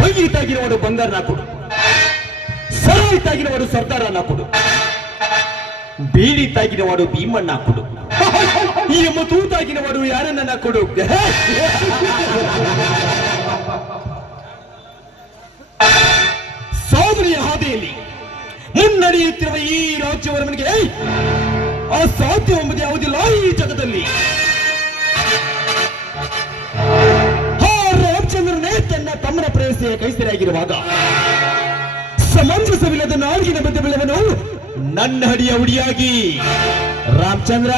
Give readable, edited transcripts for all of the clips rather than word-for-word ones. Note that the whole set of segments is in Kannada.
ಬೈತಾಗಿನವನು ಬಂಗಾರನ ಕೊಡು, ಸರಾಯಿತಾಗಿನವನು ಸರ್ದಾರನ ಕೊಡು, ಬೀಳಿತಾಗಿನವಾಡು ಭೀಮಣ್ಣ ಕೊಡು, ಈ ಮತೂತಾಗಿನವಾಡು ಯಾರನ್ನ ಕೊಡು. ಸಾಧನೆಯ ಹಾದಿಯಲ್ಲಿ ಮುನ್ನಡೆಯುತ್ತಿರುವ ಈ ರಾಜ್ಯವರವನಿಗೆ ಅಸಾಧ್ಯವೆಂಬುದು ಯಾವುದಿಲ್ಲ ಈ ಜಗದಲ್ಲಿ. ರಾಮಚಂದ್ರನೇ ತನ್ನ ತಮ್ಮನ ಪ್ರೇಯಸಿಯ ಕೈಸೆರೆಯಾಗಿರುವಾಗ ಸಮಂಜಸವಿಲ್ಲದ ನಾಡಿನ ಮಧ್ಯೆ ಬೆಳೆವನು ನನ್ನ ಹಡಿಯ ಉಡಿಯಾಗಿ ರಾಮಚಂದ್ರ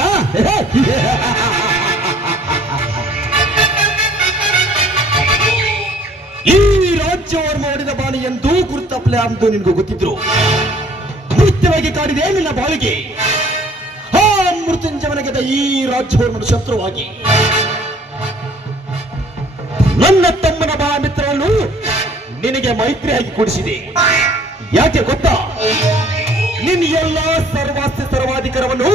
ಈ ರಾಜ್ಯವರ್ಮ ಹೊಡೆದ ಬಾಣಿ ಎಂದೂ ಗುರುತಪ್ಪಲೆ ಅಂದು ನಿನಗೂ ಗೊತ್ತಿದ್ರು. ಮೃತ್ಯವಾಗಿ ಕಾಡಿದೆ ನಿನ್ನ ಬಾವಿಗೆ ಆ ಮೃತ್ಯುಂಜಯನಗೆದ ಈ ರಾಜ್ಯವರ್ಮನ ಶತ್ರುವಾಗಿ ನನ್ನ ತಮ್ಮನ ಬಾ ಮಿತ್ರವನ್ನು ನಿನಗೆ ಮೈತ್ರಿಯಾಗಿ ಕೊಡಿಸಿದೆ. ಯಾಕೆ ಗೊತ್ತಾ? ನಿನ್ನ ಎಲ್ಲ ಸರ್ವಾಸ್ತಿ ಸರ್ವಾಧಿಕಾರವನ್ನು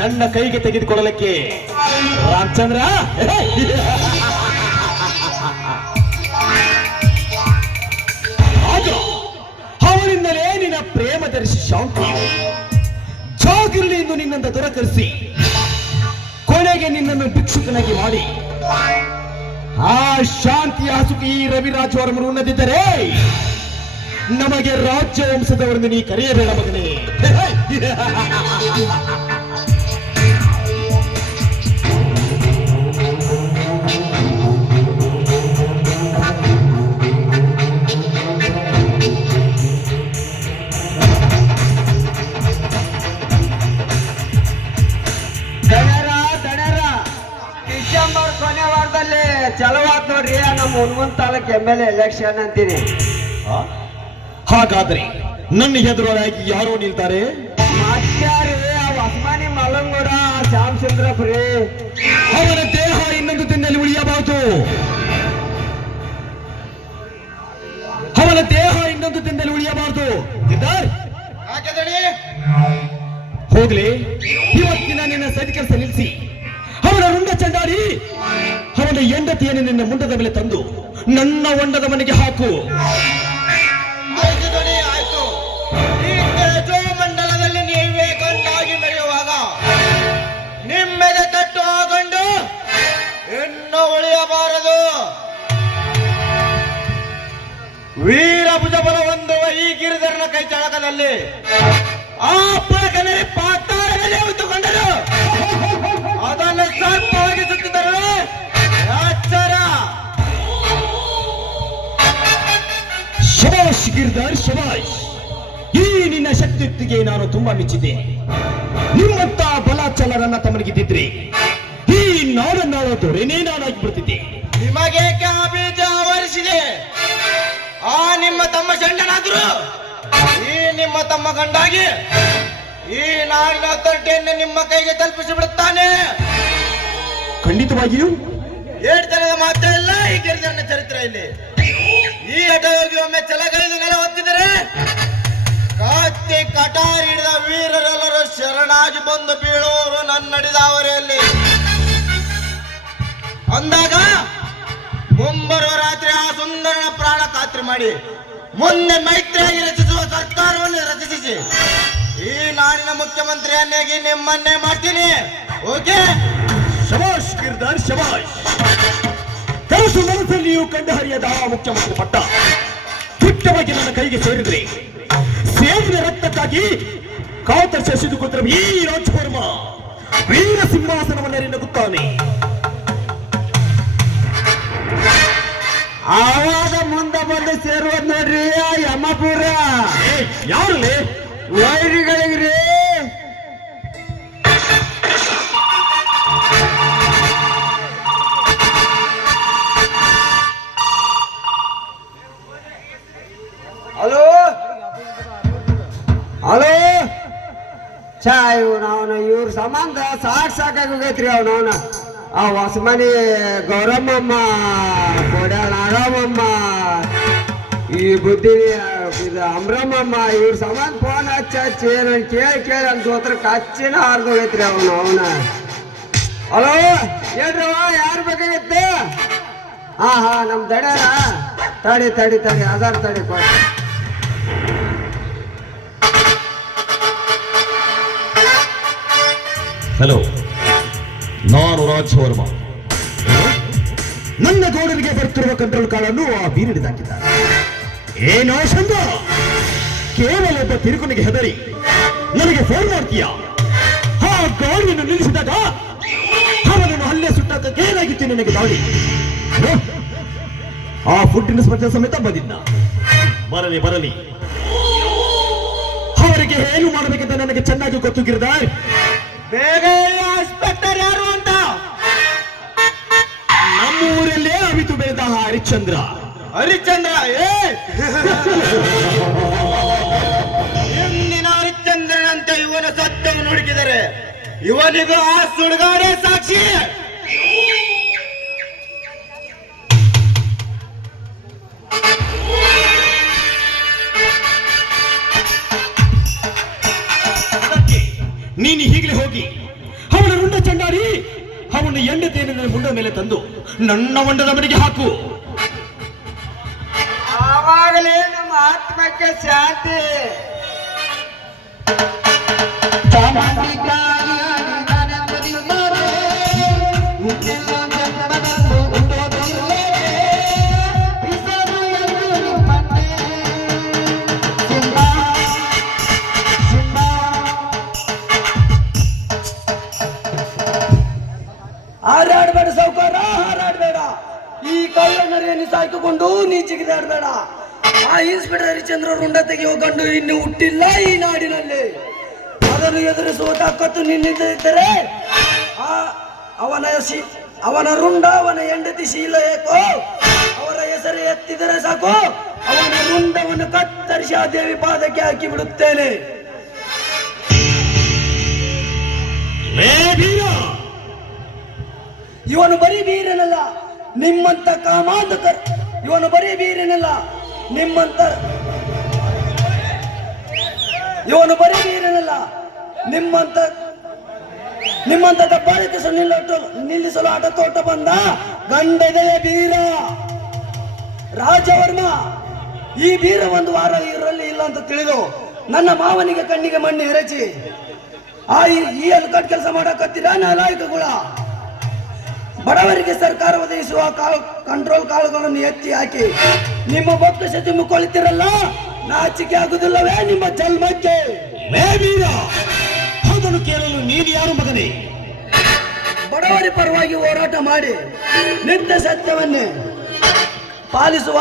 ನನ್ನ ಕೈಗೆ ತೆಗೆದುಕೊಳ್ಳಲಿಕ್ಕೆ ರಾಮಚಂದ್ರ. ಆಗ ಅವನಿಂದಲೇ ನಿನ್ನ ಪ್ರೇಮದರ್ಶಿ ಶಾಂತಿಯು ಜಾಗರಣೆಯಿಂದ ನಿನ್ನನ್ನು ದೊರಕರಿಸಿ ಕೊನೆಗೆ ನಿನ್ನನ್ನು ಭಿಕ್ಷುಕನಾಗಿ ಮಾಡಿ ಆ ಶಾಂತಿಯ ಹಸುಕಿ ರವಿರಾಜವರನ್ನು ಉನ್ನದಿದ್ದರೆ ನಮಗೆ ರಾಜ್ಯ ವಂಶದವರನ್ನು ನೀ ಕರೆಯಬೇಡ ಮಗನೇ. ಡಿಸೆಂಬರ್ ಕೊನೆ ವಾರದಲ್ಲಿ ಚಲವಾತ್ ನೋಡ್ರಿ ನಮ್ಮ ಹುಣಗುಂದ ತಾಲೂಕು MLA ಎಲೆಕ್ಷನ್ ಅಂತೀನಿ. ಹಾಗಾದ್ರೆ ನನ್ನ ಎದುರಾಗಿ ಯಾರೋ ನಿಲ್ತಾರೆ? ಮಾತ್ಯಾರಿ ಹೊಸಮಾನಿ ಮಲ್ಲಂಗೂಡ ಶ್ಯಾಮಚಂದ್ರಪುರಿ. ಅವರ ದೇಹ ಇನ್ನೊಂದು ದಿನದಲ್ಲಿ ಉಳಿಯಬಹುದು. ಅವನ ದೇಹ ಇನ್ನೊಂದು ದಿನದಲ್ಲಿ ಉಳಿಯಬಾರದು. ಹೋಗ್ಲಿ, ಇವತ್ತಿನ ನಿನ್ನ ಸೈಡ್ ಕೆಲಸ ನಿಲ್ಲಿಸಿ ಅವನ ರುಂಡ ಚಂಡಾಡಿ ಅವನ ಹೆಂಡತಿಯನ್ನು ನಿನ್ನ ಮುಂಡದ ಮೇಲೆ ತಂದು ನನ್ನ ಹೊಂಡದ ಮನೆಗೆ ಹಾಕು. ಆಯ್ತು. ಈ ತೇಜೋಮಂಡಲದಲ್ಲಿ ನೀವೇ ಗಂಡಾಗಿ ಮೆರೆಯುವಾಗ ನಿಮ್ಮೆದೆ ತಟ್ಟು ಹಾಕೊಂಡು ಇನ್ನು ಉಳಿಯಬಾರದು. ವೀರ ಭುಜಬಲ ಹೊಂದುವ ಈ ಗಿರಿಧರನ ಕೈ ಚಳಕದಲ್ಲಿ ಆ ಪಳಕನಲ್ಲಿ ಪಾತಾಳದಲ್ಲಿ ಉಳಿದುಕೊಂಡರು. ಅದನ್ನು ಸರ್ಪವಾಗಿ ಸುತ್ತಿದರು. ಎಚ್ಚರ. ಶಬಾಷ್ ಗಿರ್ಧರ್, ಶಬಾಷ್. ಈ ನಿನ್ನ ಶಕ್ತಿಯುಕ್ತಿಗೆ ನಾನು ತುಂಬಾ ಮೆಚ್ಚಿದ್ದೇನೆ. ನಿಮ್ಮಂತ ಬಲಾಚಲ ನನ್ನ ತಮ್ಮನಿಗಿದ್ದಿದ್ರೆ ಈ ನಾಡನ್ನಾಳ ದೊರೆನೇ ನಾನಾಗಿ ಬಿಡ್ತಿದ್ದೆ. ನಿಮಗೇಕೆ ಆ ಬೀಜ ಆವರಿಸಿದೆ? ಆ ನಿಮ್ಮ ತಮ್ಮ ಚಂಡನಾದ್ರು ಈ ನಿಮ್ಮ ತಮ್ಮ ಗಂಡಾಗಿ ಈ ನಾಡಿನ ಅತ್ತರ್ಟೆಯನ್ನು ನಿಮ್ಮ ಕೈಗೆ ತಲುಪಿಸಿ ಬಿಡುತ್ತಾನೆ. ಖಂಡಿತವಾಗಿಯೂ ಏಡ್ತನದ ಮಾತ್ರ ಇಲ್ಲ ಈ ಗಿರಿಜನ ಚರಿತ್ರೆಯಲ್ಲಿ. ಈ ಹಠಯೋಗಿ ಒಮ್ಮೆ ಛಲಗೈದು ನೆಲ ಹೊತ್ತಿದರೆ ಕತ್ತಿ ಕಟಾರಿ ಹಿಡಿದ ವೀರರೆಲ್ಲರೂ ಶರಣಾಗಿ ಬಂದು ಬೀಳುವವರು ನನ್ನಡಿದಾವರಿಯಲ್ಲಿ ಅಂದಾಗ ಮುಂಬರುವ ರಾತ್ರಿ ಆ ಸುಂದರನ ಪ್ರಾಣ ಖಾತ್ರಿ ಮಾಡಿ ಮುಂದೆ ಮೈತ್ರಿಯಾಗಿ ರಚಿಸುವ ಸರ್ಕಾರವನ್ನು ರಚಿಸಿ ಈ ನಾಡಿನ ಮುಖ್ಯಮಂತ್ರಿಯನ್ನಾಗಿ ನಿಮ್ಮನ್ನೇ ಮಾಡ್ತೀನಿ. ಓಕೆ? ಶಬಾಷ್ ಗಿರ್ಧರ್, ಶಬಾಷ್. ಕನಸು ಮನಸ್ಸಲ್ಲಿಯೂ ಕಂಡು ಹರಿಯದ ಆ ಮುಖ್ಯಮಂತ್ರಿ ಪಟ್ಟ ಪುಟ್ಟವಾಗಿ ನನ್ನ ಕೈಗೆ ಸೇರಿದ್ರೆ ಸೇವಿನ ರಕ್ತಕ್ಕಾಗಿ ಕಾತರ್ಶ ಸಿದುಕೊತ್ತಿರುವ ಈ ರಾಜವರ್ಮ ವೀರ ಸಿಂಹಾಸನವನ್ನೇ ನಗುತ್ತಾನೆ. ಆವಾಗ ಮುಂದೆ ಬಂದು ಸೇರುವುದು ನೋಡ್ರಿ ಆ ಯಮಪುರ. ಯಾರಲ್ಲಿ ವೈರಿಗಳಿಗ್ರಿ. ಹಲೋ ಹಲೋ ಚಾ ಇವ್ರ ಸಂಬಂಧ ಸಾಕಾಗಿ ಹೋಗೈತ್ರಿ ಅವನವನ. ಆ ಹೊಸಮನಿ ಗೌರಮ್ಮಮ್ಮ, ಕೊಡ್ಯಾಳ ನಾಗಮ್ಮಮ್ಮ, ಈ ಬುದ್ಧಿ ಇದು ಅಮ್ರಮ್ಮಮ್ಮ ಇವ್ರ ಸಂಬಂಧ ಫೋನ್ ಹಚ್ಚಿ ಕೇಳಿ ಅಂತ ಹೋತ್ರ ಕಚ್ಚಿನ ಹಾರ್ದೋಗೈತ್ರಿ ಅವನ. ಹಲೋ ಹೇಳ್ರವ ಯಾರು ಬೇಕಾಗಿತ್ತು? ಹಾ ನಮ್ ದಡ್ಯಾರ ತಡಿ ಆಧಾರ್ ತಡಿ ಕೊಡಿ. ಹಲೋ, ನಾನು ರಾಜ್ ವರ್ಮ. ನನ್ನ ಗೋಡನಿಗೆ ಬರ್ತಿರುವ ಕಂಟ್ರೋಲ್ ಕಾರ್ಡನ್ನು ಆ ಬೀರಿಡಿದಾಕಿದ್ದಾರೆ. ಏನೋ ಚಂದ, ಕೇವಲ ಒಬ್ಬ ತಿರುಕನಿಗೆ ಹೆದರಿ ನನಗೆ ಫೋನ್ ಮಾಡ್ತೀಯಾ? ಆ ಗಾಡಿಯನ್ನು ನಿಲ್ಲಿಸಿದಾಗ ಅವನನ್ನು ಹಲ್ಲೆ ಸುಟ್ಟಾಕಕ್ಕೆ ಏನಾಗಿತ್ತು ನಿನಗೆ ದಾಳಿ? ಆ ಫುಡ್ ಇನ್ಸ್ಪೆಕ್ಟರ್ ಸಮೇತ ಬಂದಿದ್ದ. ಬರಲಿ, ಅವರಿಗೆ ಏನು ಮಾಡಬೇಕಂತ ನನಗೆ ಚೆನ್ನಾಗಿ ಗೊತ್ತು ಗಿರಿದಾರ್. ಬೇಗ ಇನ್ಸ್ಪೆಕ್ಟರ್ ಯಾರು ಅಂತ? ನಮ್ಮ ಊರಲ್ಲೇ ಅವಿತು ಬೆಳೆದ ಹರಿಶ್ಚಂದ್ರ. ಇಂದಿನ ಹರಿಶ್ಚಂದ್ರನಂತೆ ಇವನ ಸತ್ಯವನ್ನು ಹುಡುಕಿದರೆ ಇವನಿಗೂ ಆ ಸುಡುಗಾಡೆ ಸಾಕ್ಷಿ. ನೀನು ಈಗಲೇ ಹೋಗಿ ಅವನ ರುಂಡ ಚಂಡಾಡಿ ಅವನ ಹೆಂಡತಿಯನ್ನು ನನ್ನ ಮುಂಡ ಮೇಲೆ ತಂದು ನನ್ನ ಹೊಂಡದ ಮನೆಗೆ ಹಾಕು. ಆವಾಗಲೇ ನಮ್ಮ ಆತ್ಮಕ್ಕೆ ಶಾಂತಿ. ಹಾರಾಡ್ಬೇಡ ಸೌಕಾರ, ಹಾರಾಡ್ಬೇಡ. ಈ ಕಳ್ಳನರಿಯನ್ನು ಸಾಕಿಕೊಂಡು ನೀ ಜಿಗಿದಾಡ್ಬೇಡ. ಆ ಇನ್ಸ್ಪೆಕ್ಟರ್ ಹರಿಶ್ಚಂದ್ರ ರುಂಡ ತೆಗೆಯುವ ಗಂಡು ಇನ್ನು ಹುಟ್ಟಿಲ್ಲ ಈ ನಾಡಿನಲ್ಲಿ. ಅದನ್ನು ಎದುರಿಸುವ ತಾಕತ್ತು ನಿನ್ನಿದ್ದರೆ ಅವನ ರುಂಡ, ಅವನ ಹೆಂಡತಿ ಶೀಲ ಏಕೋ ಅವರ ಹೆಸರು ಎತ್ತಿದರೆ ಸಾಕು, ಅವನ ರುಂಡವನ್ನು ಕತ್ತರಿಸಿ ಆ ದೇವಿ ಪಾದಕ್ಕೆ ಹಾಕಿ ಬಿಡುತ್ತೇನೆ. ಇವನು ಬರೀ ಬೀರನಲ್ಲ, ನಿಮ್ಮಂತ ಕಾಮಾಂಧಕ. ಇವನು ಬರೀ ಬೀರನಲ್ಲ, ನಿಮ್ಮಂತ ದಬ್ಬಾಳಿಕೆ ನಿಲ್ಲಿಸಲು ಆಟ ತೋಟ ಬಂದ ಗಂಡದೆಯ ಬೀರ ರಾಜವರ್ಮ. ಈ ಬೀರ ಒಂದು ವಾರ ಇವರಲ್ಲಿ ಇಲ್ಲ ಅಂತ ತಿಳಿದು ನನ್ನ ಮಾವನಿಗೆ ಕಣ್ಣಿಗೆ ಮಣ್ಣು ಎರಚಿ ಈ ಕಟ್ ಕೆಲಸ ಮಾಡಕತ್ತಿರ ನಾಲಾಯಕಗಳ. ಬಡವರಿಗೆ ಸರ್ಕಾರ ಒದಗಿಸುವ ಕಂಟ್ರೋಲ್ ಕಾಳುಗಳನ್ನು ಎತ್ತಿ ಹಾಕಿ ನಿಮ್ಮ ಬೊಕ್ಕಸ ತುಂಬಿಕೊಳ್ಳುತ್ತಿರಲ್ಲ, ನಾಚಿಕೆ ಆಗುವುದಿಲ್ಲವೇ ನಿಮ್ಮ ಜನ್ಮಕ್ಕೆ? ಅದನ್ನು ಕೇಳಲು ನೀನು ಯಾರು ಮಗನೇ? ಬಡವರ ಪರವಾಗಿ ಹೋರಾಟ ಮಾಡಿ ನಿತ್ಯ ಸತ್ಯವನ್ನೇ ಪಾಲಿಸುವ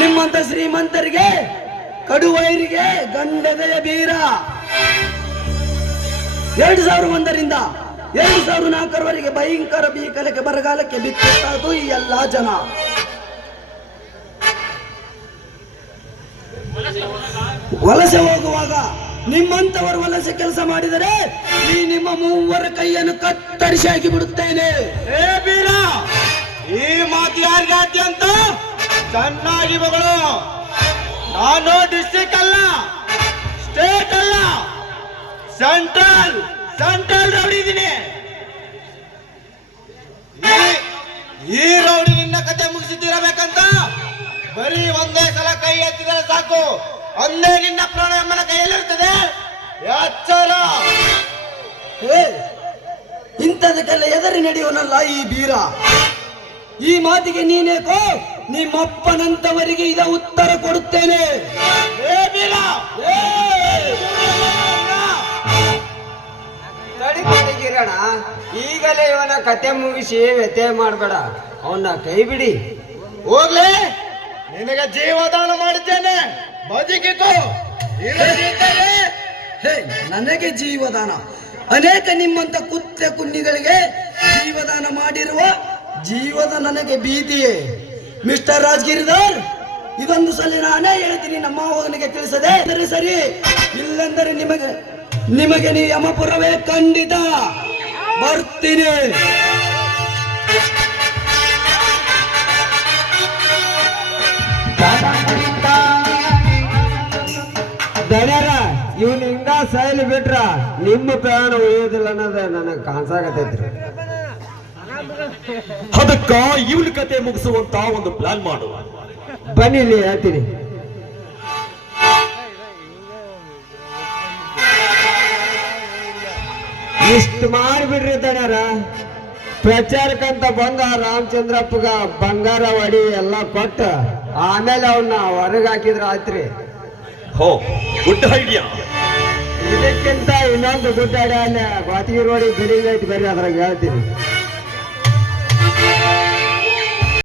ನಿಮ್ಮಂತ ಶ್ರೀಮಂತರಿಗೆ, ಕಡುವೈರಿಗೆ ಗಂಡದೆಯ ಬೀರ. 2001ರಿಂದ 2004ರವರೆಗೆ ಭಯಂಕರ ಭೀಕರಕ್ಕೆ ಬರಗಾಲಕ್ಕೆ ಬಿತ್ತದು ಈ ಎಲ್ಲಾ ಜನ. ವಲಸೆ ಹೋಗುವಾಗ ನಿಮ್ಮಂತವರು ವಲಸೆ ಕೆಲಸ ಮಾಡಿದರೆ ಈ ನಿಮ್ಮ ಮೂವರ ಕೈಯನ್ನು ಕತ್ತರಿಸಿ ಹಾಕಿ ಬಿಡುತ್ತೇನೆ. ಏ ಬೀರ, ಈ ಮಾತು ಯಾರಿಗಾತಿ ಅಂತ ಚೆನ್ನಾಗಿ ಮಗಳು. ನಾನು ಡಿಸ್ಟ್ರಿಕ್ಟ್ ಅಲ್ಲ, ಸ್ಟೇಟ್ ಅಲ್ಲ, ಸೆಂಟ್ರಲ್ ರೌಡಿ ಇದ್ದೀನಿ. ಈ ರೌಡಿ ನಿನ್ನ ಕತೆ ಮುಗಿಸಿದ್ದಿರಬೇಕಂತ ಬರೀ ಒಂದೇ ಸಲ ಕೈ ಎತ್ತಿದರೆ ಸಾಕು, ಒಂದೇ ನಿನ್ನ ಪ್ರಾಣ ನಮ್ಮನ ಕೈಯಲ್ಲಿರ್ತದೆ. ಎಚ್ಚರ. ಇಂಥದಕ್ಕೆಲ್ಲ ಎದರಿ ನಡೆಯುವನಲ್ಲ ಈ ಬೀರ. ಈ ಮಾತಿಗೆ ನೀನೇಕೋ ನಿಮ್ಮಪ್ಪನಂತವರಿಗೆ ಇದ ಉತ್ತರ ಕೊಡುತ್ತೇನೆ. ಗಿರಣ, ಈಗಲೇ ಇವನ ಕತೆ ಮುಗಿಸಿ ವ್ಯತ್ಯಯ ಮಾಡಬೇಡ, ಅವನ್ನ ಕೈ ಬಿಡಿ. ಹೋಗ್ಲಿ, ನಿನಗೆ ಜೀವದಾನ ಮಾಡಿದ್ದೇನೆ, ಬದುಕಿತು. ನನಗೆ ಜೀವದಾನ? ಅನೇಕ ನಿಮ್ಮಂತ ಕುತ್ತೆ ಕುನ್ನಿಗಳಿಗೆ ಜೀವದಾನ ಮಾಡಿರುವ ಜೀವದ ನನಗೆ ಭೀತಿಯೇ. ಮಿಸ್ಟರ್ ರಾಜ್ಗಿರಿದಾರ್, ಇದೊಂದು ಸಲ ನಾನೇ ಹೇಳ್ತೀನಿ, ನಮ್ಮ ಅವನಿಗೆ ತಿಳಿಸದೆ ಸರಿ, ಇಲ್ಲೆಂದರೆ ನಿಮಗೆ ನೀವು ಯಮಪುರವೇ ಖಂಡಿತ. ಬರ್ತೀನಿ. ದಡ್ಯಾರ, ಇವನಿಂದ ಸೈಲ್ ಬಿಟ್ರ ನಿಮ್ಮ ಪ್ರಾಣ ಉಳಿಯೋದಿಲ್ಲ ಅನ್ನೋದ ನನಗೆ ಕಾಣಿಸಾಗತೈತ್ರಿ. ಅದಕ್ಕ ಇವಳ ಕತೆ ಮುಗಿಸುವಂತ ಒಂದು ಪ್ಲಾನ್ ಮಾಡು. ಬನ್ನಿ ಇಲ್ಲಿ ಹೇಳ್ತೀನಿ. ಇಷ್ಟು ಮಾಡಿಬಿಡ್ರಿ ದಣ್ಯರ, ಪ್ರಚಾರಕ್ಕಂತ ಬಂದ ರಾಮಚಂದ್ರಪ್ಪಗ ಬಂಗಾರ ಒಡಿ ಎಲ್ಲ ಕೊಟ್ಟು ಆಮೇಲೆ ಅವನ್ನ ಹೊರಗೆ ಹಾಕಿದ್ರ ಆಯ್ತ್ರಿ. ಹೋ, ಗುಡ್ ಐಡಿಯಾ. ಇದಕ್ಕಿಂತ ಇನ್ನೊಂದು ಗುಡ್ಡಾಡಿ ಅಲ್ಲಿ ಬಾತಿಗೆ ರೋಡಿ ಬಿಲ್ಡಿಂಗ್ ಐತಿ, ಬರ್ರಿ ಅದ್ರಾಗ ಹೇಳ್ತೀನಿ.